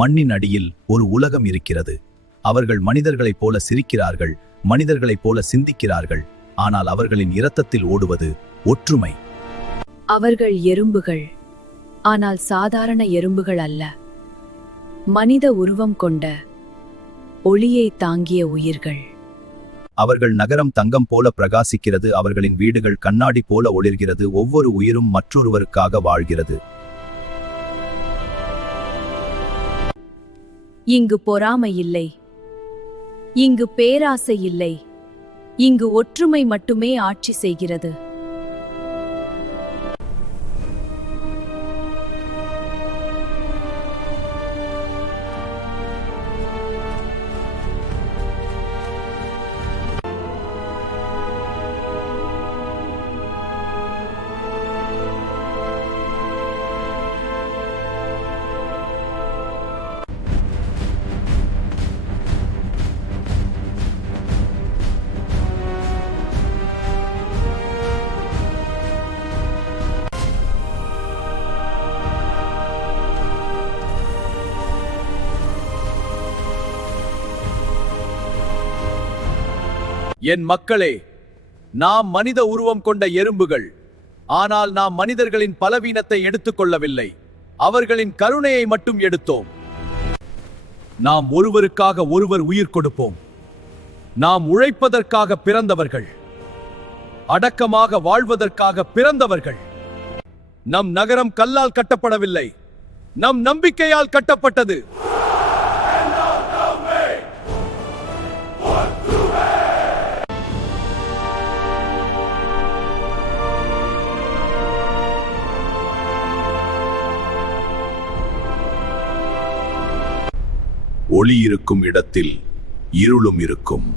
மண்ணின் அடியில் ஒரு உலகம் இருக்கிறது. அவர்கள் மனிதர்களைப் போல சிரிக்கிறார்கள் மனிதர்களைப் போல சிந்திக்கிறார்கள். ஆனால் அவர்களின் இரத்தத்தில் ஓடுவது ஒற்றுமை. அவர்கள் எறும்புகள் ஆனால் சாதாரண எறும்புகள் அல்ல. மனித உருவம் கொண்ட ஒளியை தாங்கிய உயிர்கள். அவர்கள் நகரம் தங்கம் போல பிரகாசிக்கிறது அவர்களின் வீடுகள் கண்ணாடி போல ஒளிர்கிறது ஒவ்வொரு உயிரும் மற்றொருவருக்காக வாழ்கிறது. இங்கு பொறாமை இல்லை இங்கு பேராசை இல்லை இங்கு ஒற்றுமை மட்டுமே ஆட்சி செய்கிறது. என் மக்களே நாம் மனித உருவம் கொண்ட எறும்புகள். ஆனால் நாம் மனிதர்களின் பலவீனத்தை எடுத்துக்கொள்ளவில்லை. அவர்களின் கருணையை மட்டும் எடுத்தோம். நாம் ஒருவருக்காக ஒருவர் உயிர் கொடுப்போம். நாம் உழைப்பதற்காக பிறந்தவர்கள். அடக்கமாக வாழ்வதற்காக பிறந்தவர்கள். நம் நகரம் கல்லால் கட்டப்படவில்லை. நம் நம்பிக்கையால் கட்டப்பட்டது. ஒளி இருக்கும் இடத்தில் இருளும் இருக்கும்.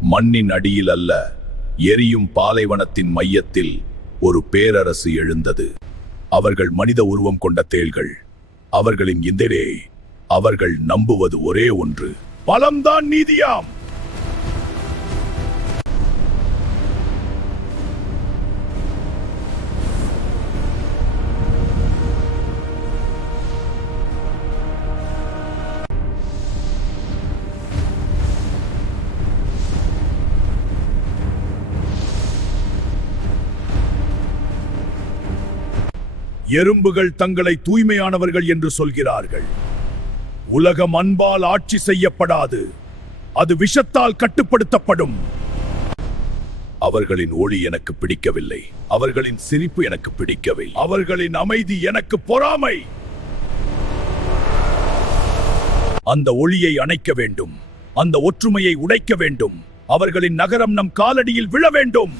மண்ணின் அடியில் அல்ல எரியும் பாலைவனத்தின் மையத்தில் ஒரு பேரரசு எழுந்தது. அவர்கள் மனித உருவம் கொண்ட தேள்கள். அவர்களின் இந்திரே அவர்கள் நம்புவது ஒரே ஒன்று. பலம்தான் நீதியாம்! எறும்புகள் தங்களை தூய்மையானவர்கள் என்று சொல்கிறார்கள். உலகம் அன்பால் ஆட்சி செய்யப்படாது. அது விஷத்தால் கட்டுப்படுத்தப்படும். அவர்களின் ஒளி எனக்கு பிடிக்கவில்லை. அவர்களின் சிரிப்பு எனக்கு பிடிக்கவில்லை. அவர்களின் அமைதி எனக்கு பொறாமை. அந்த ஒளியை அணைக்க வேண்டும். அந்த ஒற்றுமையை உடைக்க வேண்டும். அவர்களின் நகரம் நம் காலடியில் விழ வேண்டும்.